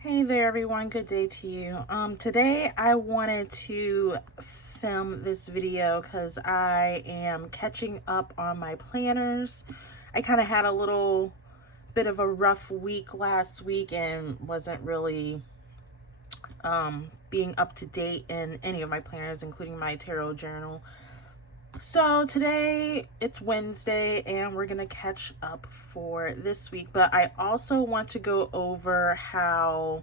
Hey there everyone, good day to you. Today I wanted to film this video because I am catching up on my planners. I kind of had a little bit of a rough week last week and wasn't really being up to date in any of my planners, including my tarot journal. So today it's Wednesday and we're going to catch up for this week, but I also want to go over how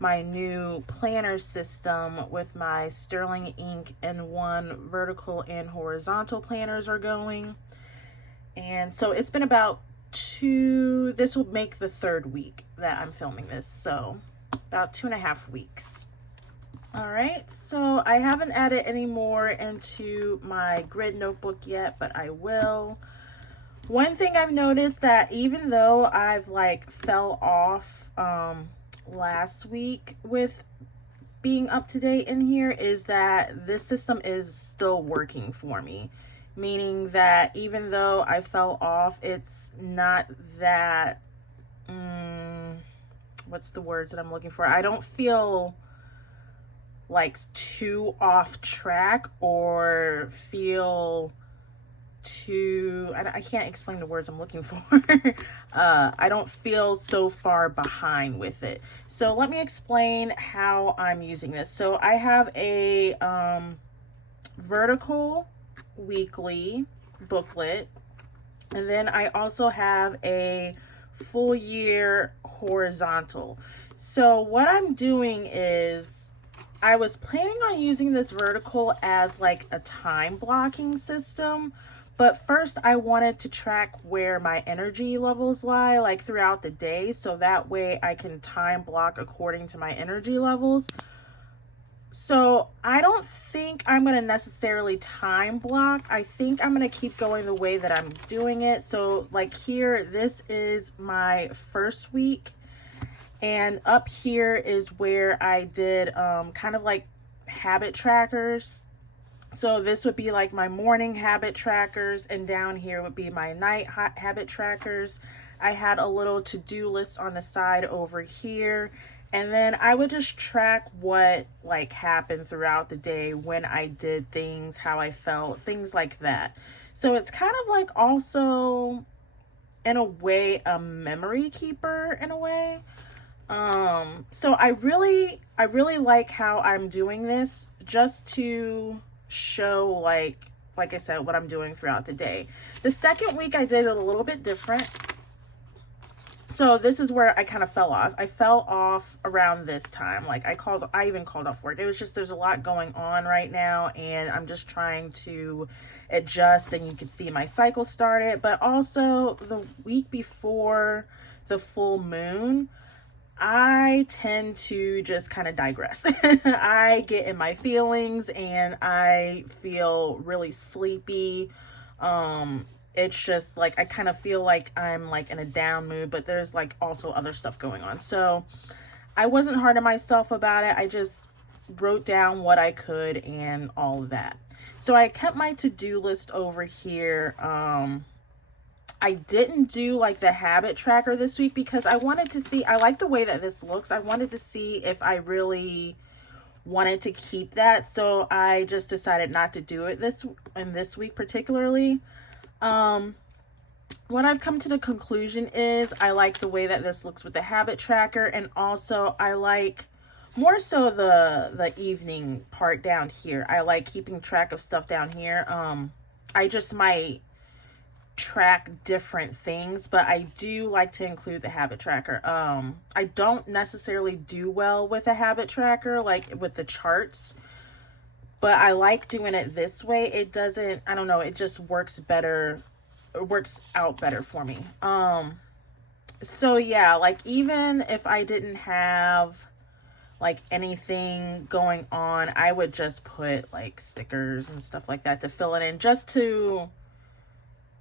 my new planner system with my Sterling Ink N1 vertical and horizontal planners are going. And so it's been about this will make the third week that I'm filming this. So about 2.5 weeks. All right, so I haven't added any more into my grid notebook yet, but I will. One thing I've noticed that even though I've fell off last week with being up to date in here is that this system is still working for me. Meaning that even though I fell off, it's not that, what's the words that I'm looking for? I don't feel like too off track or feel too, I can't explain the words I'm looking for. I don't feel so far behind with it. So let me explain how I'm using this. So I have a vertical weekly booklet, and then I also have a full year horizontal. So what I'm doing is I was planning on using this vertical as like a time blocking system, but first I wanted to track where my energy levels lie like throughout the day, so that way I can time block according to my energy levels. So I don't think I'm going to necessarily time block. I think I'm going to keep going the way that I'm doing it. So like here, this is my first week. And up here is where I did kind of like habit trackers. So this would be like my morning habit trackers, and down here would be my night habit trackers. I had a little to-do list on the side over here, and then I would just track what like happened throughout the day, when I did things, how I felt, things like that. So it's kind of like also in a way a memory keeper in a way. So I really like how I'm doing this, just to show like I said, what I'm doing throughout the day. The second week I did it a little bit different. So this is where I kind of fell off. I fell off around this time. Like I even called off work. It was just, there's a lot going on right now and I'm just trying to adjust, and you can see my cycle started. But also the week before the full moon, I tend to just kind of digress. I get in my feelings and I feel really sleepy. It's just like I kind of feel like I'm like in a down mood, but there's like also other stuff going on. So I wasn't hard on myself about it. I just wrote down what I could and all of that. So I kept my to-do list over here. I didn't do like the habit tracker this week because I wanted to see, I like the way that this looks. I wanted to see if I really wanted to keep that. So I just decided not to do it this week particularly. What I've come to the conclusion is I like the way that this looks with the habit tracker, and also I like more so the evening part down here. I like keeping track of stuff down here. I just might track different things, but I do like to include the habit tracker. I don't necessarily do well with a habit tracker, like with the charts, but I like doing it this way. It doesn't, I don't know, it just works better. It works out better for me. So yeah, like even if I didn't have like anything going on, I would just put like stickers and stuff like that to fill it in, just to,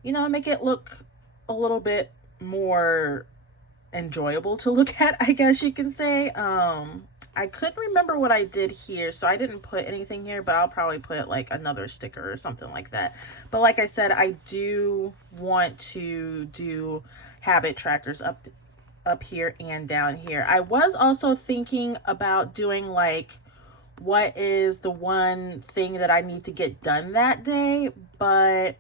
you know, make it look a little bit more enjoyable to look at, I guess you can say. I couldn't remember what I did here, so I didn't put anything here, but I'll probably put like another sticker or something like that. But like I said, I do want to do habit trackers up up here and down here. I was also thinking about doing like, what is the one thing that I need to get done that day, but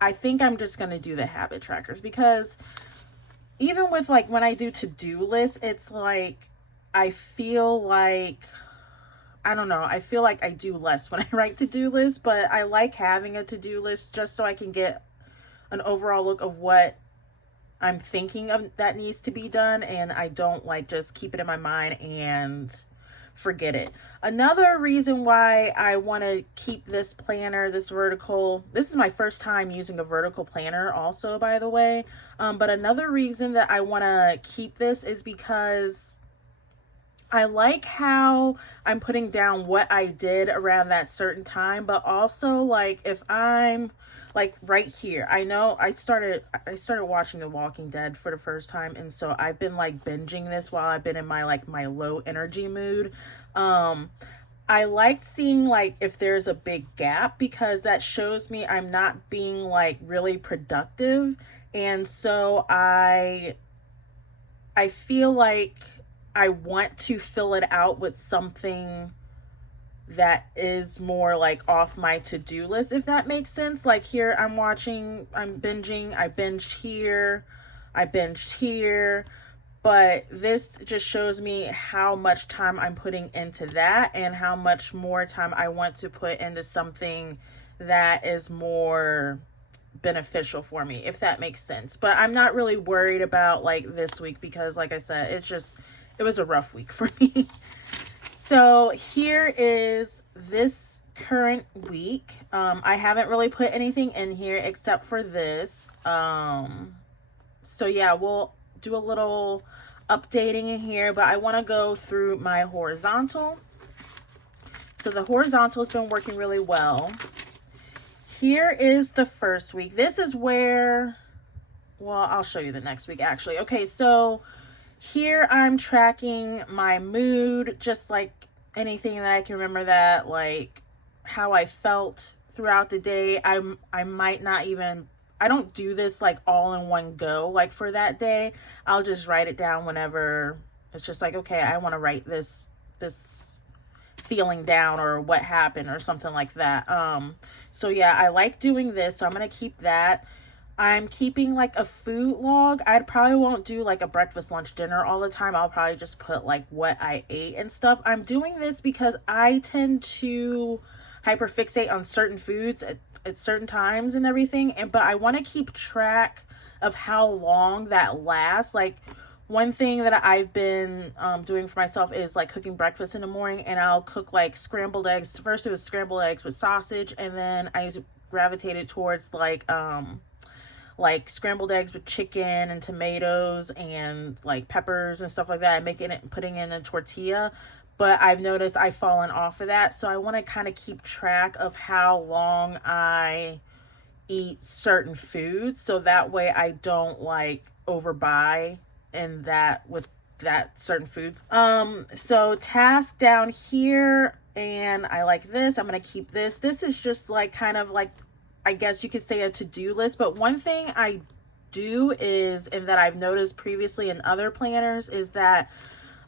I think I'm just going to do the habit trackers, because even with like when I do to-do lists, it's like, I feel like, I don't know, I feel like I do less when I write to-do lists, but I like having a to-do list just so I can get an overall look of what I'm thinking of that needs to be done, and I don't like just keep it in my mind and forget it. Another reason why I want to keep this planner, this vertical, this is my first time using a vertical planner also, by the way. But another reason that I want to keep this is because I like how I'm putting down what I did around that certain time, but also like if I'm like right here, I know I started watching The Walking Dead for the first time, and so I've been like binging this while I've been in my like my low energy mood. I like seeing like if there's a big gap, because that shows me I'm not being like really productive, and so I feel like I want to fill it out with something that is more like off my to-do list, if that makes sense. Like here I'm binging, I binged here, but this just shows me how much time I'm putting into that and how much more time I want to put into something that is more beneficial for me, if that makes sense. But I'm not really worried about like this week, because like I said, it was a rough week for me. So here is this current week. I haven't really put anything in here except for this. So yeah, we'll do a little updating in here, but I want to go through my horizontal. So the horizontal has been working really well. Here is the first week. This is where, well, I'll show you the next week actually. Okay, so here I'm tracking my mood, just like anything that I can remember, that like how I felt throughout the day. I might not even, I don't do this like all in one go. Like for that day, I'll just write it down whenever it's just like, okay, I want to write this feeling down or what happened or something like that. So yeah, I like doing this, so I'm going to keep that. I'm keeping like a food log. I probably won't do like a breakfast, lunch, dinner all the time. I'll probably just put like what I ate and stuff. I'm doing this because I tend to hyperfixate on certain foods at certain times and everything. But I want to keep track of how long that lasts. Like one thing that I've been doing for myself is like cooking breakfast in the morning, and I'll cook like scrambled eggs. First it was scrambled eggs with sausage, and then I gravitated towards like scrambled eggs with chicken and tomatoes and like peppers and stuff like that, and putting in a tortilla. But I've noticed I've fallen off of that, so I want to kind of keep track of how long I eat certain foods, so that way I don't like overbuy in that with that certain foods. So task down here, and I like this. I'm gonna keep this. This is just like kind of like, I guess you could say, a to-do list. But one thing I do is, and that I've noticed previously in other planners, is that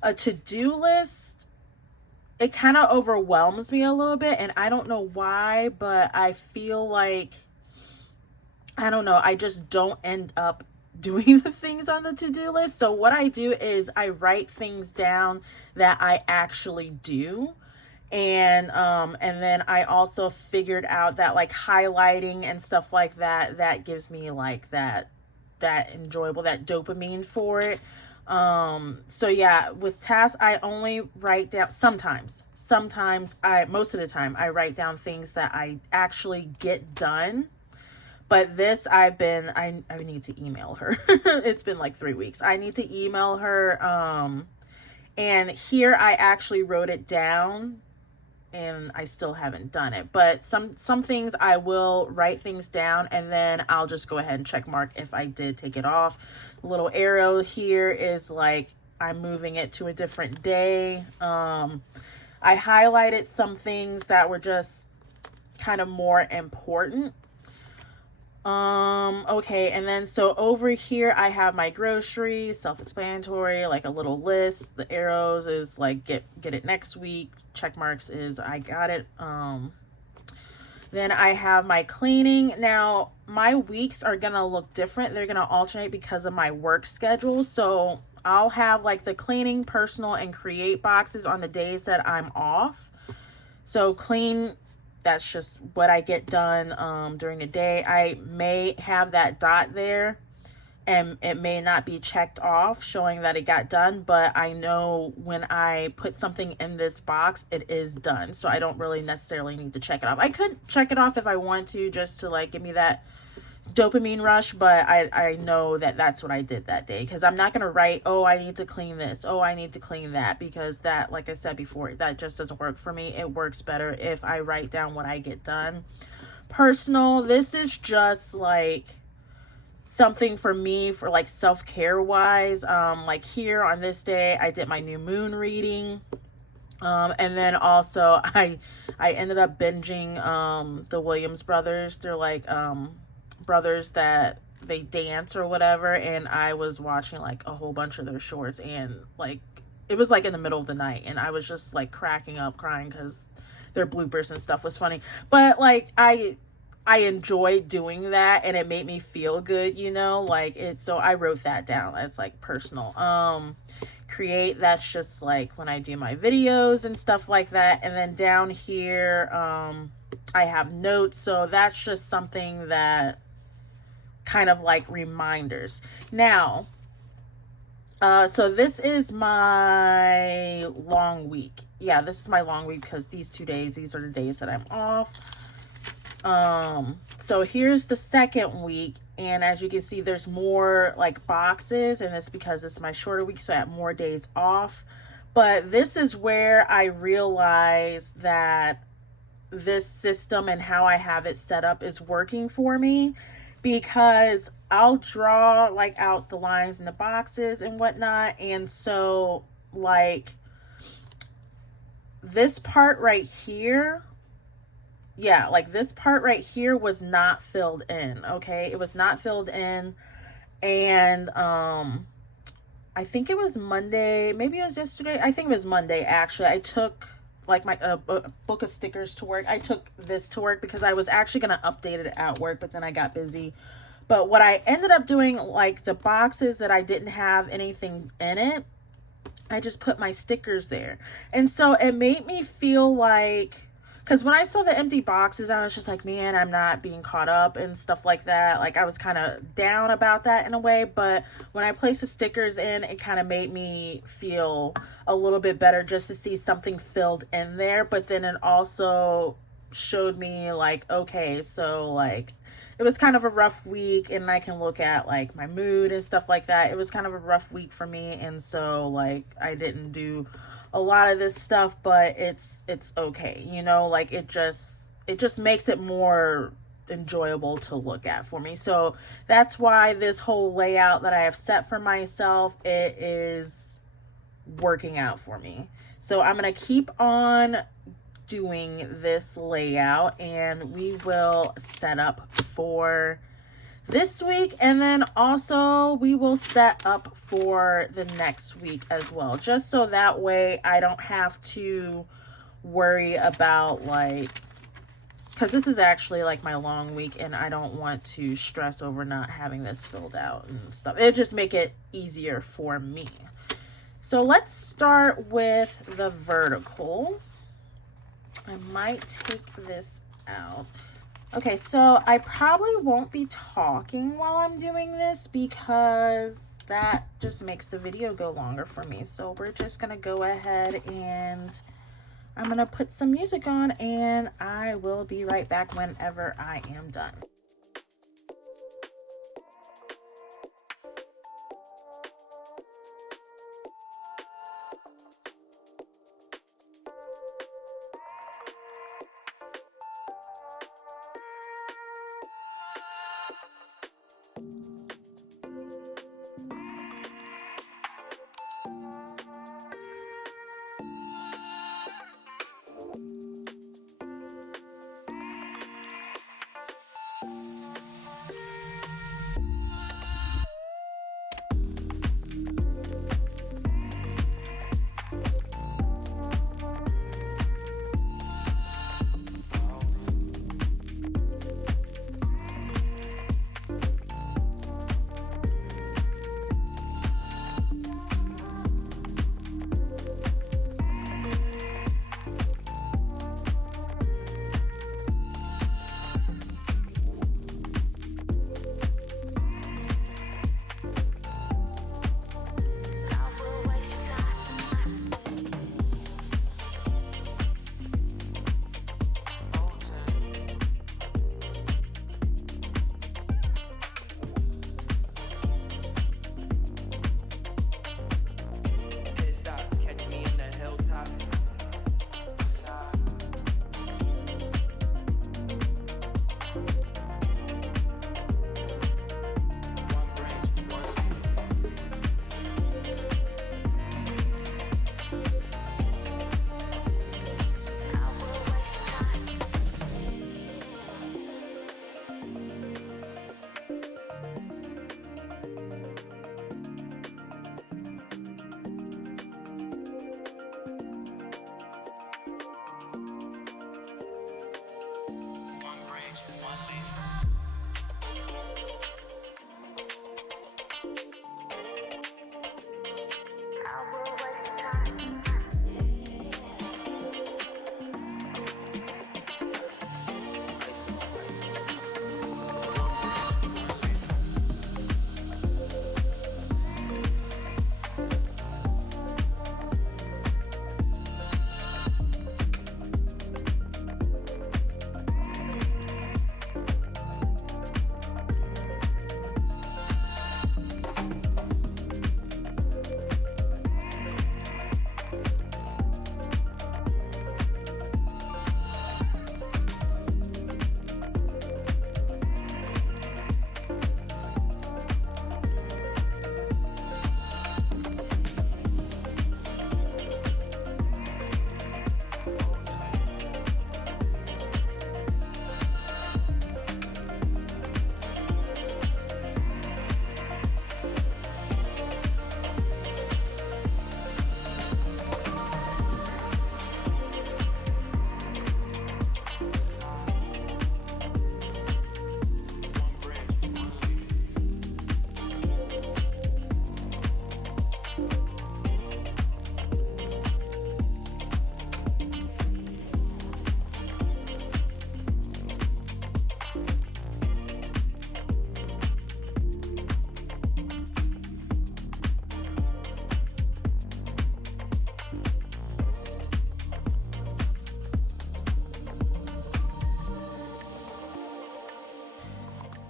a to-do list, it kind of overwhelms me a little bit, and I don't know why, but I feel like, I don't know, I just don't end up doing the things on the to-do list. So what I do is I write things down that I actually do. And then I also figured out that like highlighting and stuff like that, that gives me like that enjoyable, that dopamine for it. So yeah, with tasks, I only write down sometimes most of the time I write down things that I actually get done. But this, I need to email her. It's been like 3 weeks. I need to email her. And here I actually wrote it down, and I still haven't done it. But some things I will write things down, and then I'll just go ahead and check mark if I did take it off. A little arrow here is like I'm moving it to a different day. I highlighted some things that were just kind of more important. Okay, and then so over here I have my groceries, self-explanatory, like a little list. The arrows is like get it next week. Check marks is I got it. Then I have my cleaning. Now, my weeks are gonna look different. They're gonna alternate because of my work schedule. So I'll have like the cleaning, personal, and create boxes on the days that I'm off. So clean, that's just what I get done during the day. I may have that dot there and it may not be checked off showing that it got done, but I know when I put something in this box it is done, so I don't really necessarily need to check it off. I could check it off if I want to, just to like give me that dopamine rush, but I know that that's what I did that day, because I'm not going to write, oh, I need to clean this, oh, I need to clean that, because that, like I said before, that just doesn't work for me. It works better if I write down what I get done. Personal, this is just like something for me for like self-care wise. Like here on this day I did my new moon reading, and then also I ended up binging the Williams brothers. They're like brothers that they dance or whatever, and I was watching like a whole bunch of their shorts, and like it was like in the middle of the night and I was just like cracking up crying because their bloopers and stuff was funny. But like I enjoyed doing that and it made me feel good, you know, like it's, so I wrote that down as like personal. Create, that's just like when I do my videos and stuff like that. And then down here I have notes, so that's just something that kind of like reminders. Now so this is my long week. Yeah, this is my long week because these 2 days, these are the days that I'm off. So here's the second week, and as you can see there's more like boxes, and it's because it's my shorter week, so I have more days off. But this is where I realize that this system and how I have it set up is working for me, because I'll draw like out the lines in the boxes and whatnot, and so like this part right here, yeah, like this part right here was not filled in. Okay, it was not filled in. And I think it was Monday, maybe it was yesterday, I think it was Monday actually, I took like my book of stickers to work. I took this to work because I was actually going to update it at work, but then I got busy. But what I ended up doing, like the boxes that I didn't have anything in it, I just put my stickers there. And so it made me feel like, because when I saw the empty boxes, I was just like, man, I'm not being caught up and stuff like that. Like I was kind of down about that in a way. But when I placed the stickers in, it kind of made me feel a little bit better just to see something filled in there. But then it also showed me like, okay, so like it was kind of a rough week, and I can look at like my mood and stuff like that. It was kind of a rough week for me, and so like I didn't do a lot of this stuff, but it's okay, you know, like it just makes it more enjoyable to look at for me. So that's why this whole layout that I have set for myself, it is working out for me. So I'm going to keep on doing this layout, and we will set up for this week, and then also we will set up for the next week as well, just so that way I don't have to worry about like, because this is actually like my long week and I don't want to stress over not having this filled out and stuff. It just make it easier for me. So let's start with the vertical. I might take this out. Okay, so I probably won't be talking while I'm doing this because that just makes the video go longer for me. So we're just going to go ahead and I'm going to put some music on, and I will be right back whenever I am done.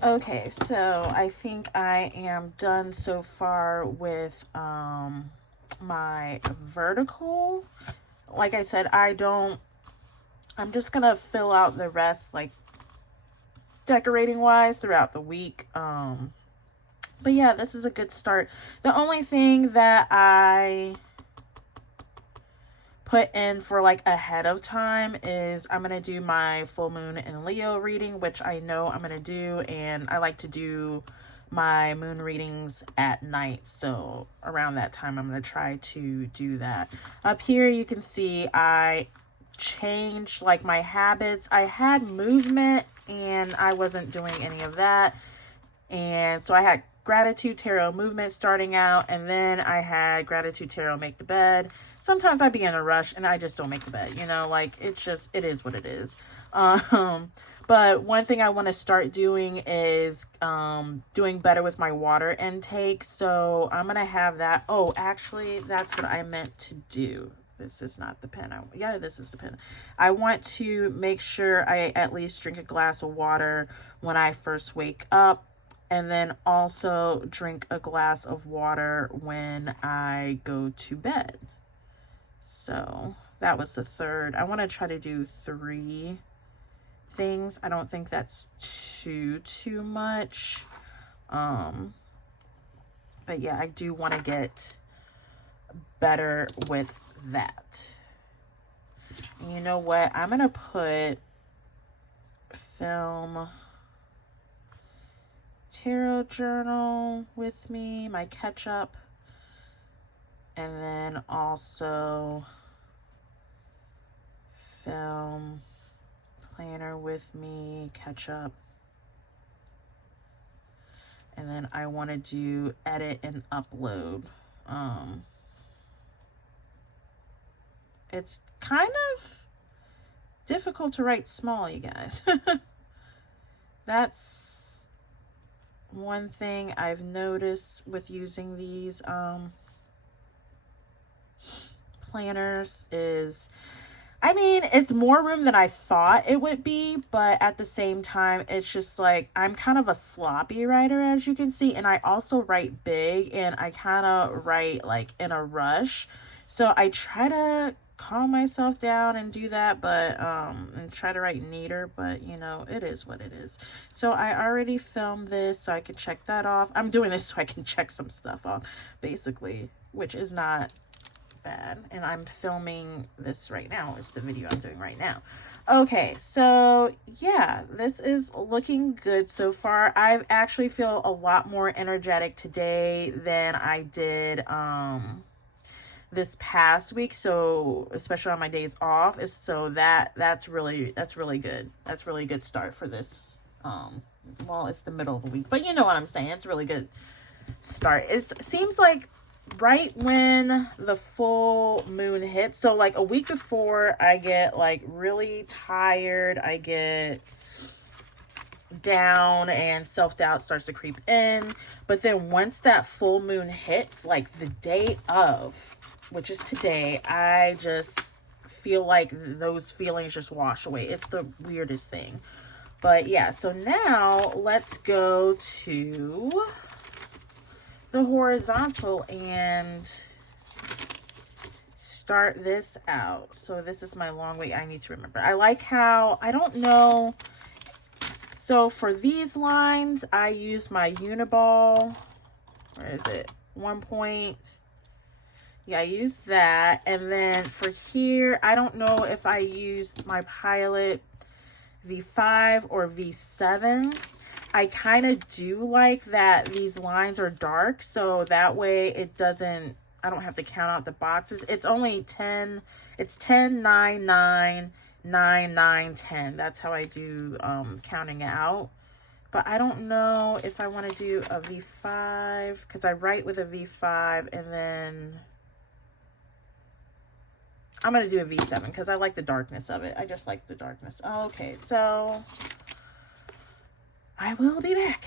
Okay, so I think I am done so far with my vertical. Like I said, I'm just gonna fill out the rest, like decorating wise, throughout the week. But yeah, this is a good start. The only thing that I put in for like ahead of time is I'm gonna do my full moon in Leo reading, which I know I'm gonna do, and I like to do my moon readings at night, so around that time I'm gonna try to do that. Up here you can see I changed like my habits. I had movement and I wasn't doing any of that, and so I had gratitude tarot movement starting out, and then I had gratitude tarot make the bed. Sometimes I be in a rush and I just don't make the bed, you know, like it is what it is. But one thing I want to start doing is doing better with my water intake. So I'm gonna have that. Oh, actually, that's what I meant to do. This is not the pen. Yeah, this is the pen. I want to make sure I at least drink a glass of water when I first wake up, and then also drink a glass of water when I go to bed. So that was the third. I want to try to do 3 things. I don't think that's too much. But yeah, I do want to get better with that. And you know what? I'm going to put film tarot journal with me, my ketchup, and then also film planner with me, ketchup, and then I want to do edit and upload. It's kind of difficult to write small, you guys. That's one thing I've noticed with using these planners is, I mean, it's more room than I thought it would be, but at the same time, it's just like, I'm kind of a sloppy writer, as you can see, and I also write big, and I kind of write like in a rush. So I try to calm myself down and do that, but and try to write neater, but you know, it is what it is. So I already filmed this, so I can check that off. I'm doing this so I can check some stuff off, basically, which is not bad. And I'm filming this right now. It's the video I'm doing right now. Okay, so yeah, this is looking good so far. I actually feel a lot more energetic today than I did this past week, so especially on my days off. So that's really good. That's really good start for this. Well, it's the middle of the week, but you know what I'm saying. It's a really good start. It seems like right when the full moon hits, so like a week before, I get like really tired, I get down, and self-doubt starts to creep in. But then once that full moon hits, like the day of, which is today, I just feel like those feelings just wash away. It's the weirdest thing. But yeah, so now let's go to the horizontal and start this out. So this is my long way. I need to remember. I like how, I don't know. So for these lines, I use my Uniball. Where is it? 1 point. Yeah, I use that. And then for here, I don't know if I used my Pilot V5 or V7. I kind of do like that these lines are dark, so that way it doesn't, I don't have to count out the boxes. It's only 10, it's 10, 9, 9, 9, 9, 10. That's how I do counting it out. But I don't know if I want to do a V5, because I write with a V5, and then I'm going to do a V7 because I like the darkness of it. I just like the darkness. Okay, so I will be back.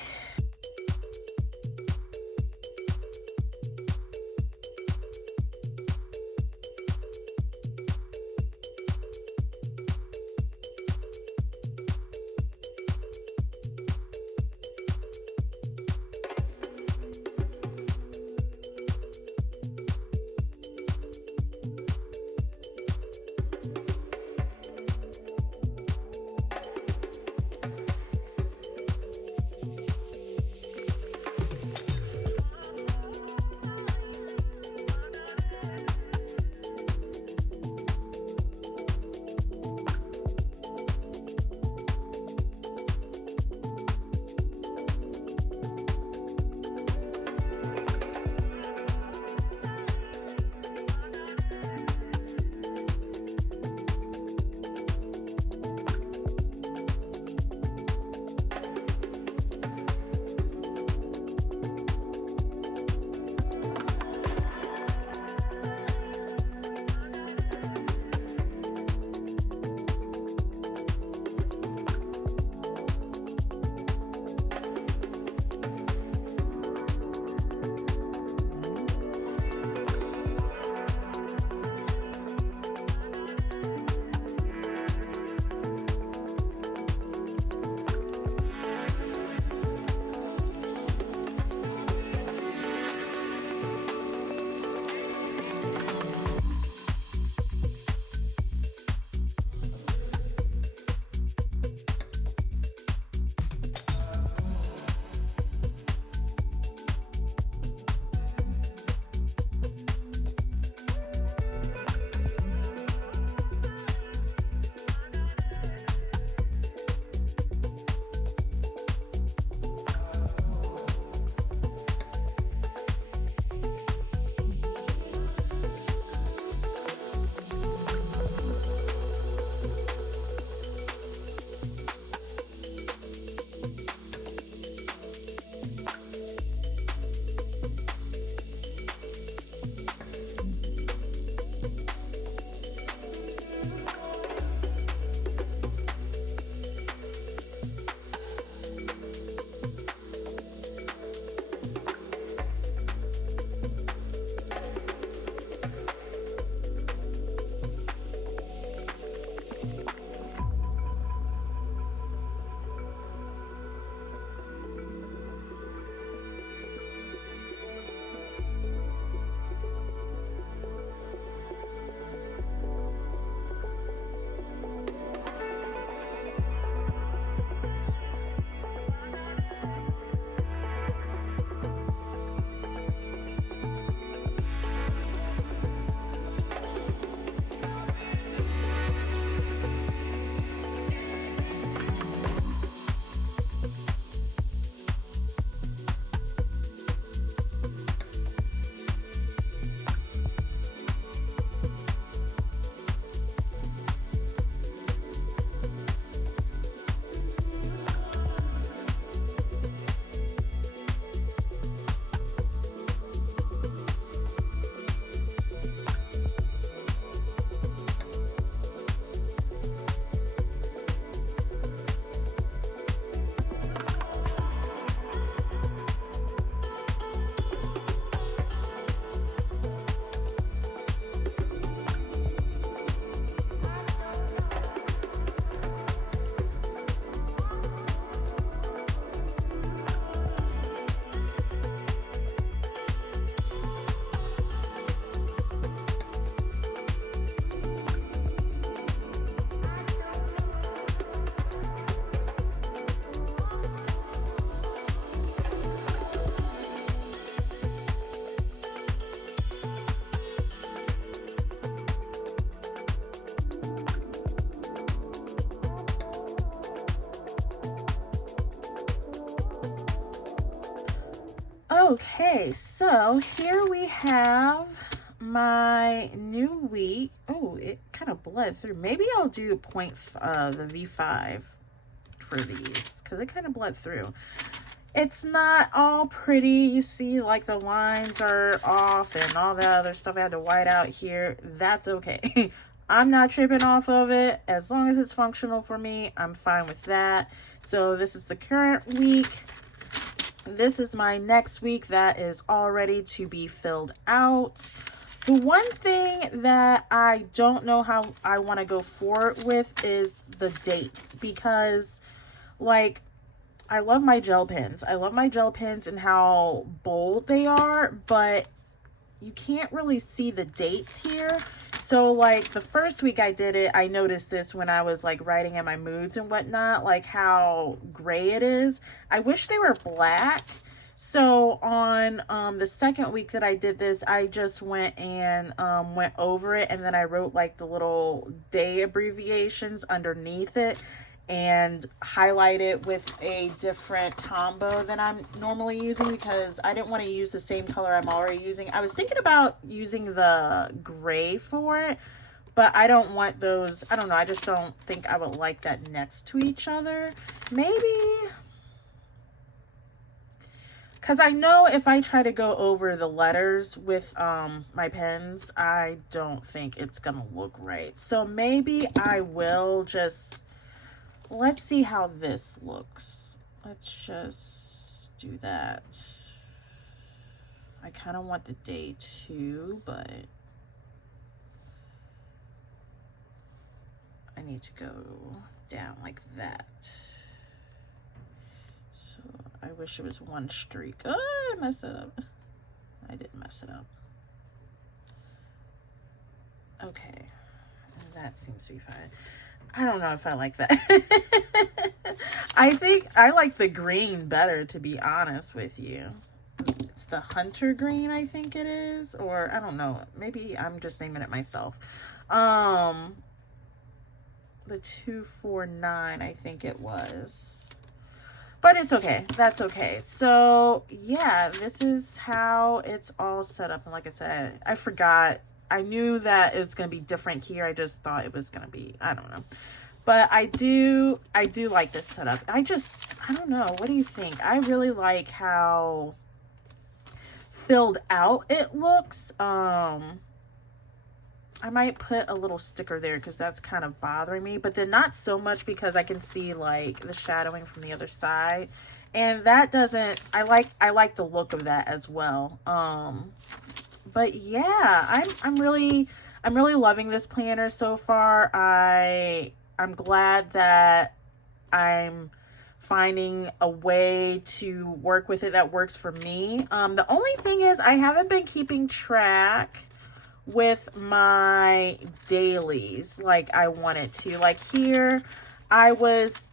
Okay, so here we have my new week. Oh, it kind of bled through. Maybe I'll do the V5 for these because it kind of bled through. It's not all pretty. You see, like the lines are off and all that other stuff I had to white out here. That's okay. I'm not tripping off of it. As long as it's functional for me, I'm fine with that. So this is the current week. This is my next week that is all ready to be filled out. The one thing that I don't know how I want to go forward with is the dates, because like I love my gel pens. I love my gel pens and how bold they are, but you can't really see the dates here. So like the first week I did it, I noticed this when I was like writing in my moods and whatnot, like how gray it is. I wish they were black. So on the second week that I did this, I just went and went over it, and then I wrote like the little day abbreviations underneath it and highlight it with a different Tombow than I'm normally using, because I didn't want to use the same color I'm already using. I was thinking about using the gray for it, but I don't want those. I don't know. I just don't think I would like that next to each other. Maybe, because I know if I try to go over the letters with my pens, I don't think it's going to look right. So maybe I will just... Let's see how this looks. Let's just do that. I kind of want the day too, but I need to go down like that. So I wish it was one streak. Oh, I messed it up. I didn't mess it up. Okay, that seems to be fine. I don't know if I like that. I think I like the green better, to be honest with you. It's the Hunter green, I think it is. Or I don't know. Maybe I'm just naming it myself. The 249, I think it was. But it's okay. That's okay. So yeah, this is how it's all set up. And like I said, I forgot. I knew that it's going to be different here. I just thought it was going to be, I don't know. But I do like this setup. I don't know. What do you think? I really like how filled out it looks. I might put a little sticker there because that's kind of bothering me. But then not so much, because I can see like the shadowing from the other side. And that doesn't, I like the look of that as well. But yeah, I'm really loving this planner so far. I'm glad that I'm finding a way to work with it that works for me. The only thing is I haven't been keeping track with my dailies like I wanted to. Like here, I was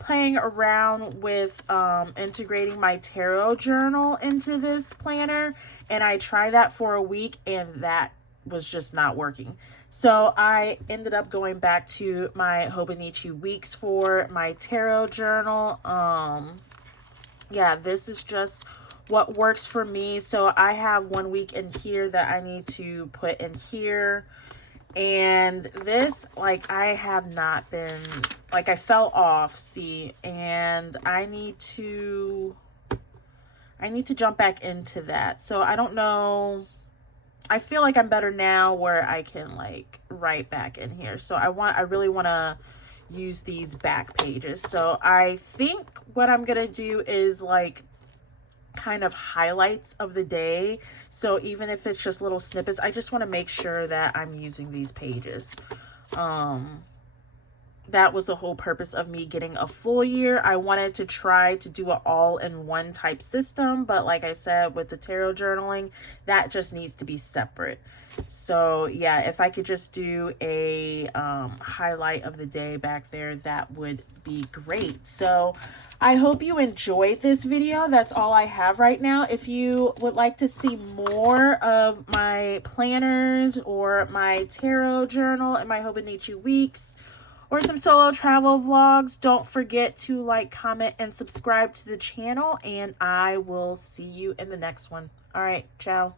playing around with integrating my tarot journal into this planner, and I tried that for a week and that was just not working. So I ended up going back to my Hobonichi weeks for my tarot journal. Yeah, this is just what works for me. So I have 1 week in here that I need to put in here. And this, like, I have not been, like, I fell off, see, and I need to jump back into that. So I don't know. I feel like I'm better now where I can like write back in here. So I really want to use these back pages. So I think what I'm going to do is like kind of highlights of the day. So even if it's just little snippets, I just want to make sure that I'm using these pages. That was the whole purpose of me getting a full year. I wanted to try to do it all in one type system, but like I said, with the tarot journaling, that just needs to be separate. So yeah, if I could just do a highlight of the day back there, that would be great. So I hope you enjoyed this video. That's all I have right now. If you would like to see more of my planners or my tarot journal and my Hobonichi weeks, or some solo travel vlogs, don't forget to like, comment, and subscribe to the channel, and I will see you in the next one. All right, ciao.